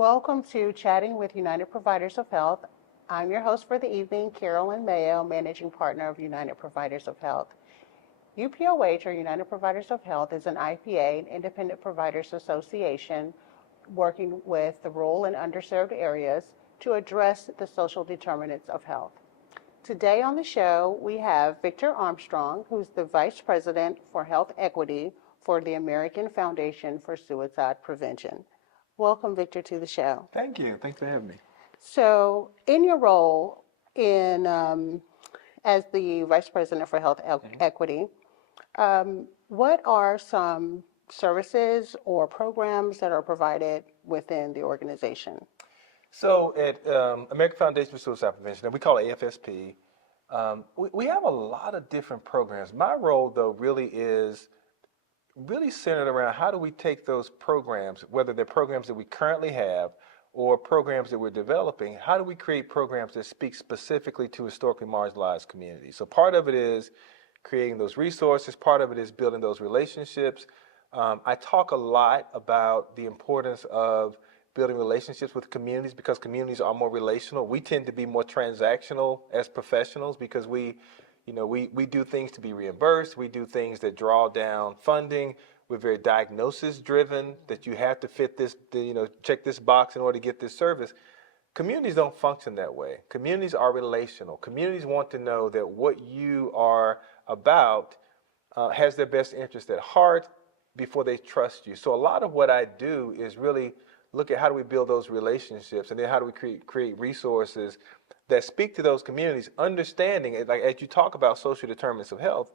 Welcome to Chatting with United Providers of Health. I'm your host for the evening, Carolyn Mayo, Managing Partner of United Providers of Health. UPOH, or United Providers of Health, is an IPA, an Independent Providers Association, working with the rural and underserved areas to address the social determinants of health. Today on the show, we have Victor Armstrong, who's the Vice President for Health Equity for the American Foundation for Suicide Prevention. Welcome, Victor, to the show. Thank you. Thanks for having me. So, in your role as the Vice President for Health Equity, what are some services or programs that are provided within the organization? So at American Foundation for Suicide Prevention, and we call it AFSP, we have a lot of different programs. My role, though, is really centered around how do we take those programs, whether they're programs that we currently have or programs that we're developing, how do we create programs that speak specifically to historically marginalized communities? So part of it is creating those resources, part of it is building those relationships. I talk a lot about the importance of building relationships with communities because communities are more relational. We tend to be more transactional as professionals because we do things to be reimbursed. We do things that draw down funding. We're very diagnosis driven, that you have to fit this, check this box in order to get this service. Communities don't function that way. Communities are relational. Communities want to know that what you are about has their best interest at heart before they trust you. So a lot of what I do is really look at how do we build those relationships, and then how do we create resources that speak to those communities, understanding it. Like as you talk about social determinants of health,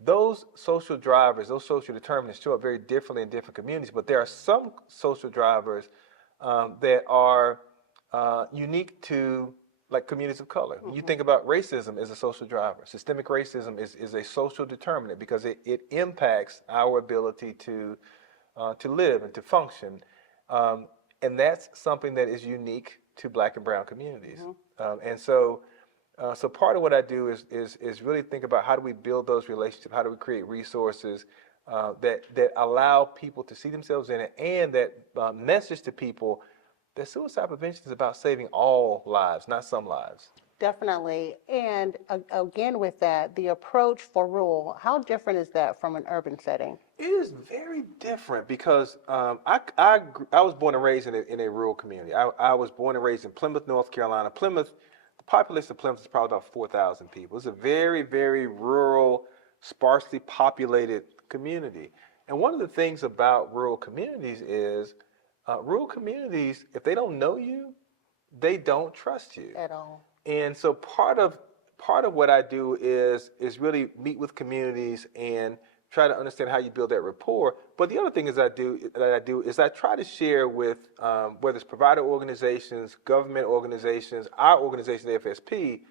those social drivers, those social determinants show up very differently in different communities, but there are some social drivers that are unique to like communities of color. When you think about racism as a social driver, systemic racism is a social determinant because it impacts our ability to live and to function. And that's something that is unique to Black and brown communities. So part of what I do is really think about how do we build those relationships, how do we create resources that allow people to see themselves in it, and that message to people that suicide prevention is about saving all lives, not some lives. Definitely. And again, with that, the approach for rural, how different is that from an urban setting? It is very different because I was born and raised in a rural community. I was born and raised in Plymouth, North Carolina. Plymouth, the population of Plymouth is probably about 4,000 people. It's a very, very rural, sparsely populated community. And one of the things about rural communities is if they don't know you, they don't trust you At all. And so part of what I do is really meet with communities and try to understand how you build that rapport. But the other thing is I try to share with whether it's provider organizations, government organizations, our organization, the FSP,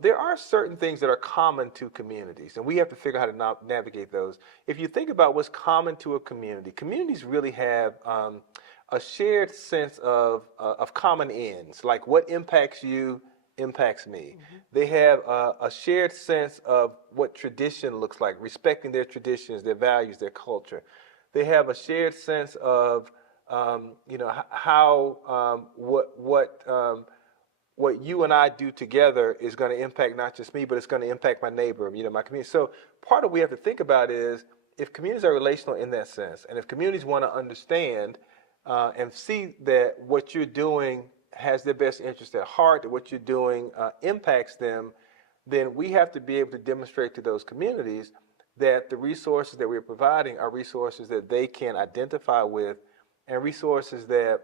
there are certain things that are common to communities, and we have to figure out how to navigate those. If you think about what's common to a community, communities really have a shared sense of common ends, like what impacts you impacts me. They have a shared sense of what tradition looks like, respecting their traditions, their values, their culture. They have a shared sense of how what you and I do together is going to impact not just me, but it's going to impact my neighbor, my community. So part of what we have to think about is if communities are relational in that sense, and if communities want to understand and see that what you're doing has their best interest at heart, that what you're doing impacts them, then we have to be able to demonstrate to those communities that the resources that we're providing are resources that they can identify with, and resources that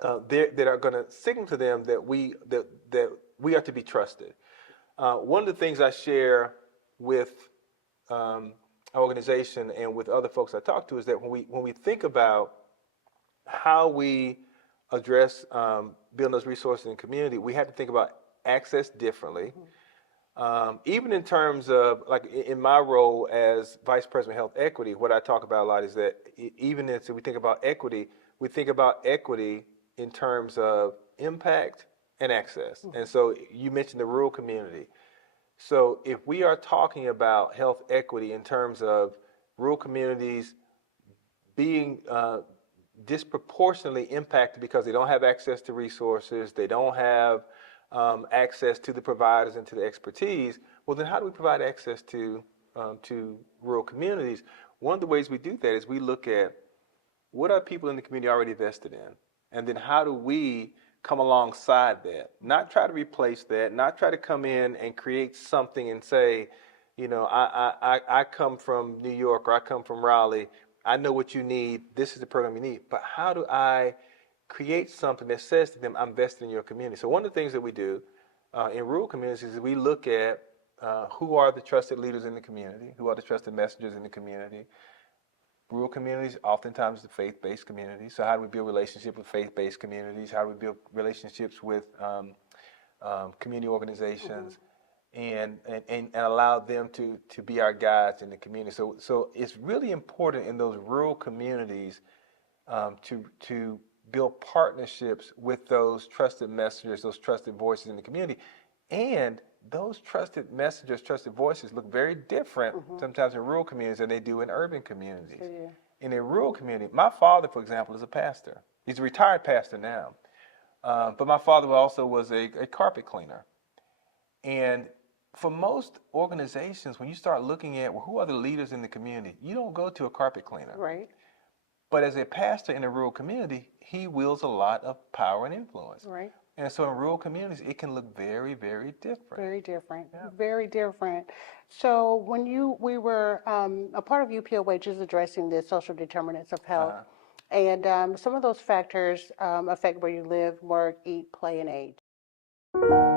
that are going to signal to them that we are to be trusted. One of the things I share with our organization and with other folks I talk to is that when we think about how we address building those resources in the community, we have to think about access differently. Even in terms of, like in my role as Vice President of Health Equity, what I talk about a lot is that even if we think about equity, we think about equity in terms of impact and access. And so you mentioned the rural community. So if we are talking about health equity in terms of rural communities being disproportionately impacted because they don't have access to resources, they don't have access to the providers and to the expertise. Well, then how do we provide access to rural communities? One of the ways we do that is we look at what are people in the community already vested in, and then how do we come alongside that? Not try to replace that, not try to come in and create something and say, you know, I come from New York or I come from Raleigh. I know what you need. This is the program you need. But how do I create something that says to them, I'm vested in your community? So one of the things that we do in rural communities is we look at who are the trusted leaders in the community, who are the trusted messengers in the community. Rural communities, oftentimes the faith-based communities. So how do we build relationships with faith-based communities? How do we build relationships with community organizations and allow them to be our guides in the community? So it's really important in those rural communities to build partnerships with those trusted messengers, those trusted voices in the community. And those trusted messengers, trusted voices look very different sometimes in rural communities than they do in urban communities. Yeah. In a rural community, my father, for example, is a pastor. He's a retired pastor now. But my father also was a carpet cleaner. And for most organizations, when you start looking at, well, who are the leaders in the community, you don't go to a carpet cleaner. Right. But as a pastor in a rural community, he wields a lot of power and influence. Right. And so in rural communities, it can look very, very different. Very different. Yeah. Very different. So when we were a part of UPOH is addressing the social determinants of health, and some of those factors affect where you live, work, eat, play, and age. Right.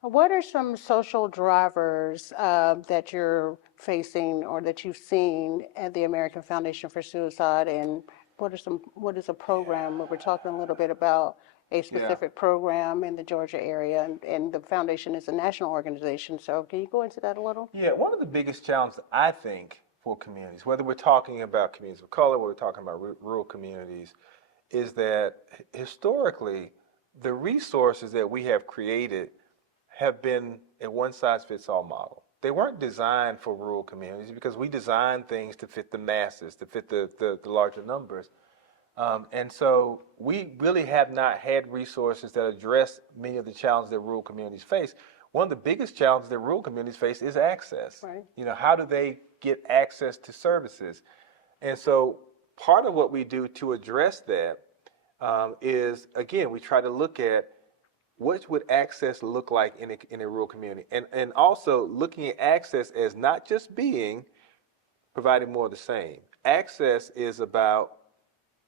What are some social drivers that you're facing or that you've seen at the American Foundation for Suicide, and what is a program? We're talking a little bit about a specific program in the Georgia area, and the foundation is a national organization. So can you go into that a little? Yeah, one of the biggest challenges, I think, for communities, whether we're talking about communities of color, or we're talking about rural communities, is that historically, the resources that we have created have been a one-size-fits-all model. They weren't designed for rural communities because we designed things to fit the masses, to fit the larger numbers. And so we really have not had resources that address many of the challenges that rural communities face. One of the biggest challenges that rural communities face is access. Right. You know, how do they get access to services? And so part of what we do to address that is, again, we try to look at what would access look like in a rural community, and also looking at access as not just being providing more of the same. Access is about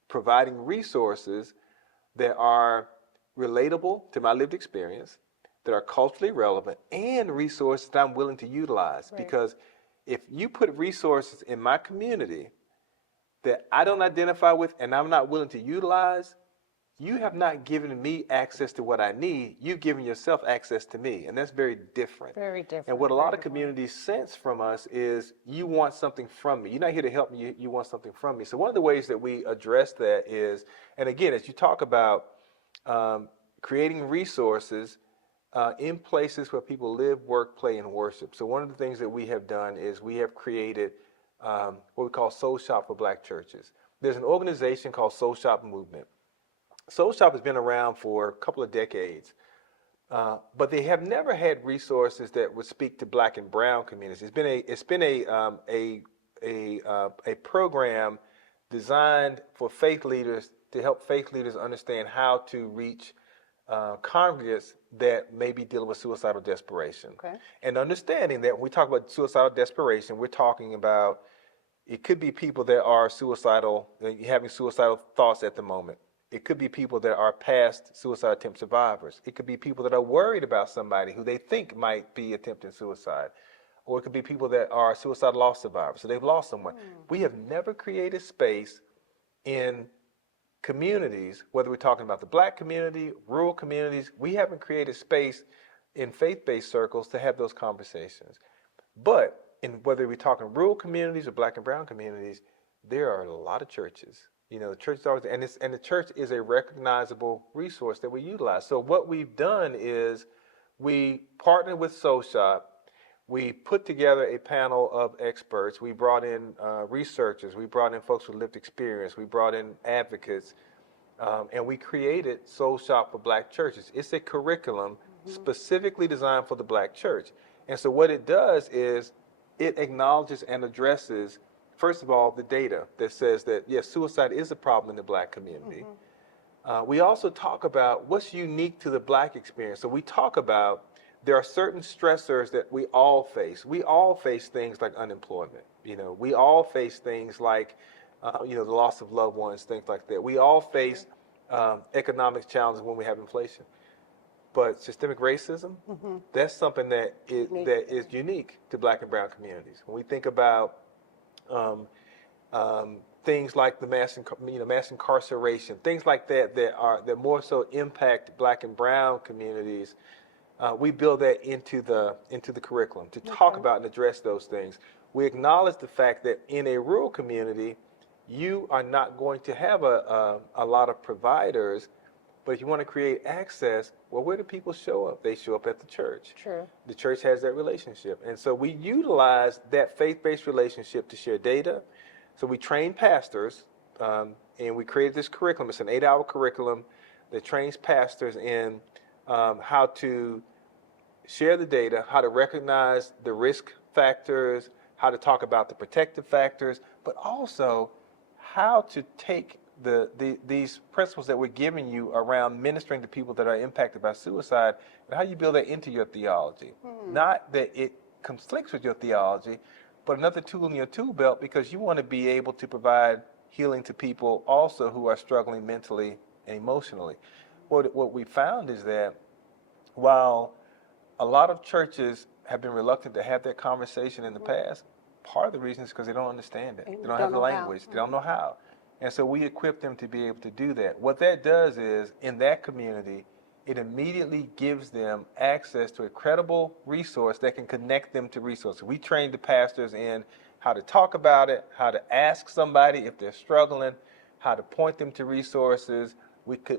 providing resources that are relatable to my lived experience, that are culturally relevant, and resources that I'm willing to utilize. Right. Because if you put resources in my community that I don't identify with and I'm not willing to utilize, you have not given me access to what I need. You've given yourself access to me, and that's very different. Very different. And what a lot of communities sense from us is you want something from me. You're not here to help me, you want something from me. So one of the ways that we address that is, and again, as you talk about creating resources in places where people live, work, play, and worship. So one of the things that we have done is we have created what we call Soul Shop for Black churches. There's an organization called Soul Shop Movement. Soul Shop has been around for a couple of decades, but they have never had resources that would speak to Black and Brown communities. It's been a program designed for faith leaders to help faith leaders understand how to reach congregates that may be dealing with suicidal desperation. Okay. And understanding that when we talk about suicidal desperation, we're talking about it could be people that are suicidal, having suicidal thoughts at the moment. It could be people that are past suicide attempt survivors. It could be people that are worried about somebody who they think might be attempting suicide. Or it could be people that are suicide loss survivors. So they've lost someone. We have never created space in communities, whether we're talking about the black community, rural communities, we haven't created space in faith-based circles to have those conversations. But in whether we're talking rural communities or black and brown communities, there are a lot of churches. The church is always, and the church is a recognizable resource that we utilize. So what we've done is we partnered with Soul Shop. We put together a panel of experts. We brought in researchers. We brought in folks with lived experience. We brought in advocates. And we created Soul Shop for Black Churches. It's a curriculum specifically designed for the black church. And so what it does is it acknowledges and addresses, first of all, the data that says that, yes, suicide is a problem in the black community. We also talk about what's unique to the black experience. So we talk about there are certain stressors that we all face. We all face things like unemployment. We all face things like, the loss of loved ones, things like that. We all face economic challenges when we have inflation. But systemic racism, that's something that is unique to black and brown communities. When we think about things like the mass incarceration, things like that more so impact black and brown communities, we build that into the curriculum to talk about and address those things. We acknowledge the fact that in a rural community, you are not going to have a lot of providers, but if you want to create access, well, where do people show up? They show up at the church. True. The church has that relationship. And so we utilize that faith-based relationship to share data. So we train pastors, and we created this curriculum. It's an 8-hour curriculum that trains pastors in how to share the data, how to recognize the risk factors, how to talk about the protective factors, but also how to take these principles that we're giving you around ministering to people that are impacted by suicide, and how you build that into your theology. Not that it conflicts with your theology, but another tool in your tool belt, because you want to be able to provide healing to people also who are struggling mentally and emotionally. What we found is that while a lot of churches have been reluctant to have that conversation in the past, part of the reason is because they don't understand it. They don't have the language. They don't know how. And so we equip them to be able to do that. What that does is, in that community, it immediately gives them access to a credible resource that can connect them to resources. We train the pastors in how to talk about it, how to ask somebody if they're struggling, how to point them to resources. We talk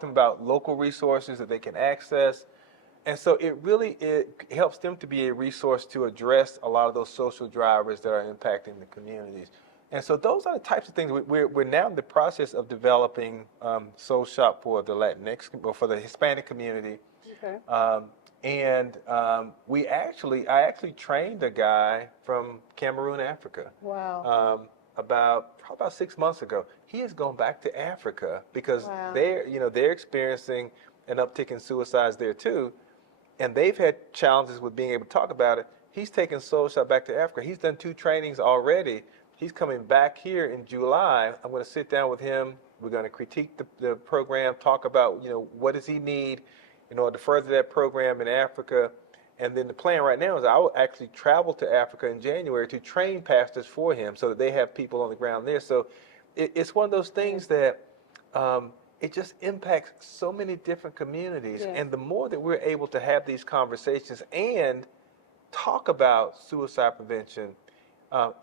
to them about local resources that they can access. And so it helps them to be a resource to address a lot of those social drivers that are impacting the communities. And so those are the types of things we're now in the process of developing Soul Shop for the Latinx, or for the Hispanic community. Okay. I actually trained a guy from Cameroon, Africa. Wow. About 6 months ago. He has gone back to Africa because they're experiencing an uptick in suicides there too, and they've had challenges with being able to talk about it. He's taken Soul Shop back to Africa. He's done 2 trainings already. He's coming back here in July. I'm going to sit down with him. We're going to critique the program, talk about what does he need in order to further that program in Africa. And then the plan right now is I will actually travel to Africa in January to train pastors for him so that they have people on the ground there. So it's one of those things that it just impacts so many different communities. Yeah. And the more that we're able to have these conversations and talk about suicide prevention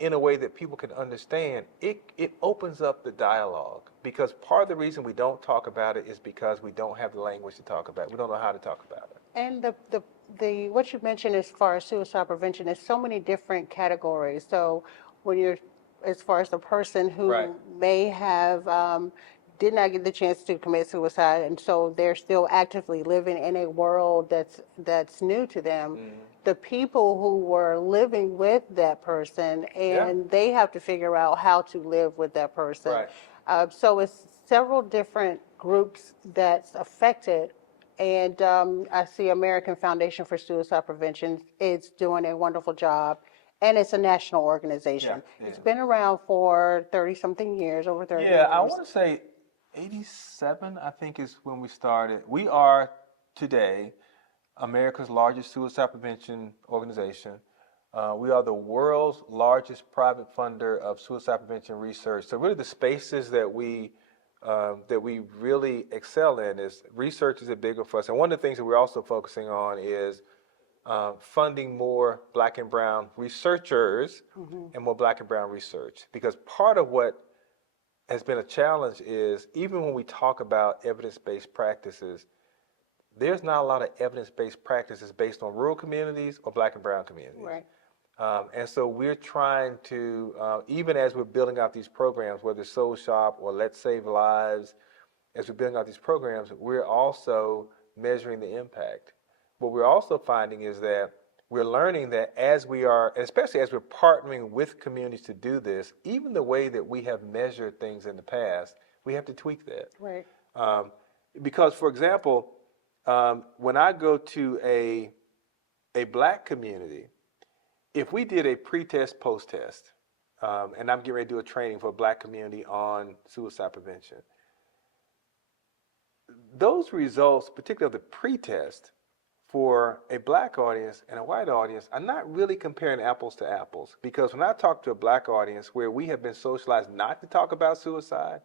in a way that people can understand, it opens up the dialogue. Because part of the reason we don't talk about it is because we don't have the language to talk about it. We don't know how to talk about it. And the what you mentioned as far as suicide prevention is so many different categories. So when you're, as far as the person who may have did not get the chance to commit suicide, and so they're still actively living in a world that's new to them. The people who were living with that person, and they have to figure out how to live with that person. Right. So it several different groups that's affected. And I see American Foundation for Suicide Prevention is doing a wonderful job. And it's a national organization. Yeah, It's yeah. been around for 30 something years, over 30 Yeah, I years. want to say 87, I think, is when we started. We are today America's largest suicide prevention organization. We are the world's largest private funder of suicide prevention research. So really, the spaces that we really excel in is research is a big one for us. And one of the things that we're also focusing on is funding more Black and Brown researchers and more Black and Brown research. Because part of what has been a challenge is even when we talk about evidence-based practices, there's not a lot of evidence-based practices based on rural communities or Black and Brown communities. Right. And so we're trying to, even as we're building out these programs, whether it's Soul Shop or Let's Save Lives, as we're building out these programs, we're also measuring the impact. What we're also finding is that we're learning that as we are, especially as we're partnering with communities to do this, even the way that we have measured things in the past, we have to tweak that. Right. Because, for example, when I go to a Black community, if we did a pre-test, post-test, and I'm getting ready to do a training for a Black community on suicide prevention, those results, particularly the pre-test, for a Black audience and a white audience are not really comparing apples to apples. Because when I talk to a Black audience where we have been socialized not to talk about suicide,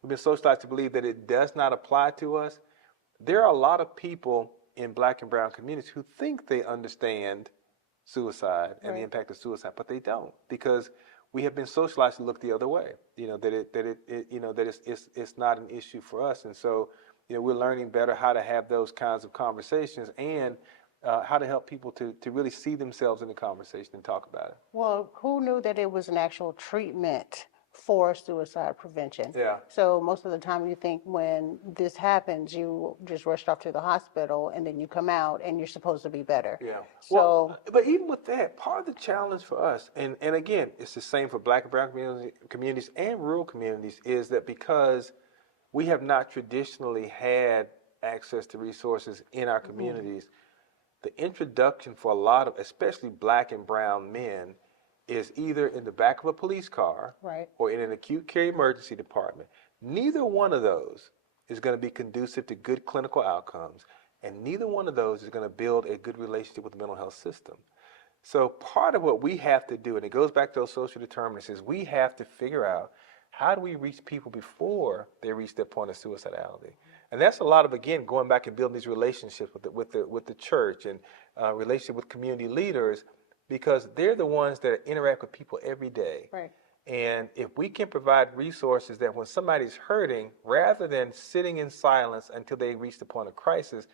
we've been socialized to believe that it does not apply to us, there are a lot of people in Black and Brown communities who think they understand suicide and the impact of suicide, but they don't, because we have been socialized to look the other way. That it's not an issue for us, and so we're learning better how to have those kinds of conversations and how to help people to really see themselves in the conversation and talk about it. Well, who knew that it was an actual treatment for suicide prevention? Yeah. So most of the time you think when this happens, you just rushed off to the hospital and then you come out and you're supposed to be better. Yeah. So, Well, but even with that, part of the challenge for us, and again, it's the same for Black and Brown communities and rural communities, is that because we have not traditionally had access to resources in our communities, the introduction for a lot of, especially Black and Brown men, is either in the back of a police car right. or in an acute care emergency department. Neither one of those is going to be conducive to good clinical outcomes, and neither one of those is going to build a good relationship with the mental health system. So part of what we have to do, and it goes back to those social determinants, is we have to figure out how do we reach people before they reach that point of suicidality. And that's a lot of, again, going back and building these relationships with the church and relationship with community leaders, because they're the ones that interact with people every day. Right. And if we can provide resources that when somebody's hurting, rather than sitting in silence until they reach the point of crisis,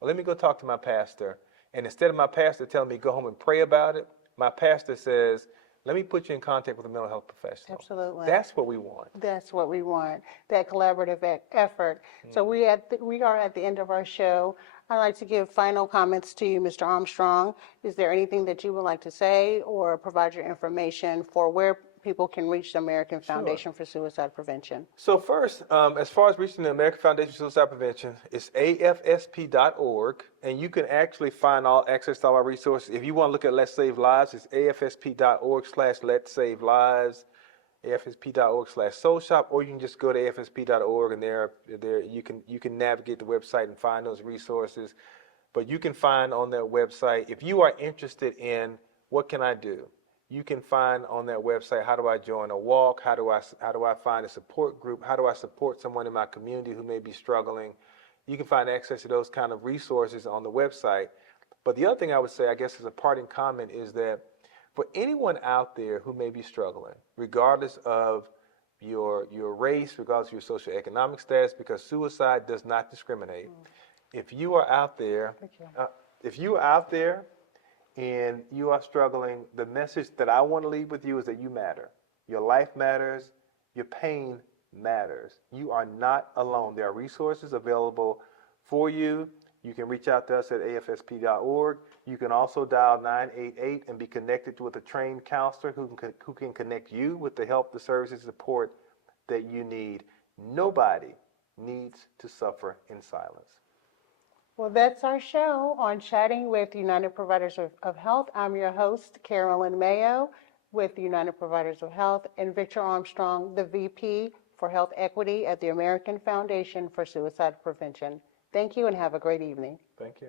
well, let me go talk to my pastor. And instead of my pastor telling me go home and pray about it, my pastor says, let me put you in contact with a mental health professional. Absolutely. That's what we want. That's what we want, that collaborative effort. So we are at the end of our show. I'd like to give final comments to you, Mr. Armstrong. Is there anything that you would like to say or provide your information for where people can reach the American Foundation for Suicide Prevention? So first, as far as reaching the American Foundation for Suicide Prevention, it's afsp.org, and you can actually find access to all our resources. If you want to look at Let's Save Lives, it's afsp.org/Let's Save Lives, afsp.org/soulshop, or you can just go to afsp.org, and there you can navigate the website and find those resources. But you can find on that website, if you are interested in what can I do, you can find on that website, how do I join a walk? How do I find a support group? How do I support someone in my community who may be struggling? You can find access to those kind of resources on the website. But the other thing I would say, I guess as a parting comment, is that for anyone out there who may be struggling, regardless of your race, regardless of your socioeconomic status, because suicide does not discriminate. If you are out there, and you are struggling, the message that I want to leave with you is that you matter. Your life matters. Your pain matters. You are not alone. There are resources available for you. You can reach out to us at afsp.org. You can also dial 988 and be connected with a trained counselor who can connect you with the help, the services, support that you need. Nobody needs to suffer in silence. Well, that's our show on Chatting with United Providers of Health. I'm your host, Carolyn Mayo, with United Providers of Health, and Victor Armstrong, the VP for Health Equity at the American Foundation for Suicide Prevention. Thank you and have a great evening. Thank you.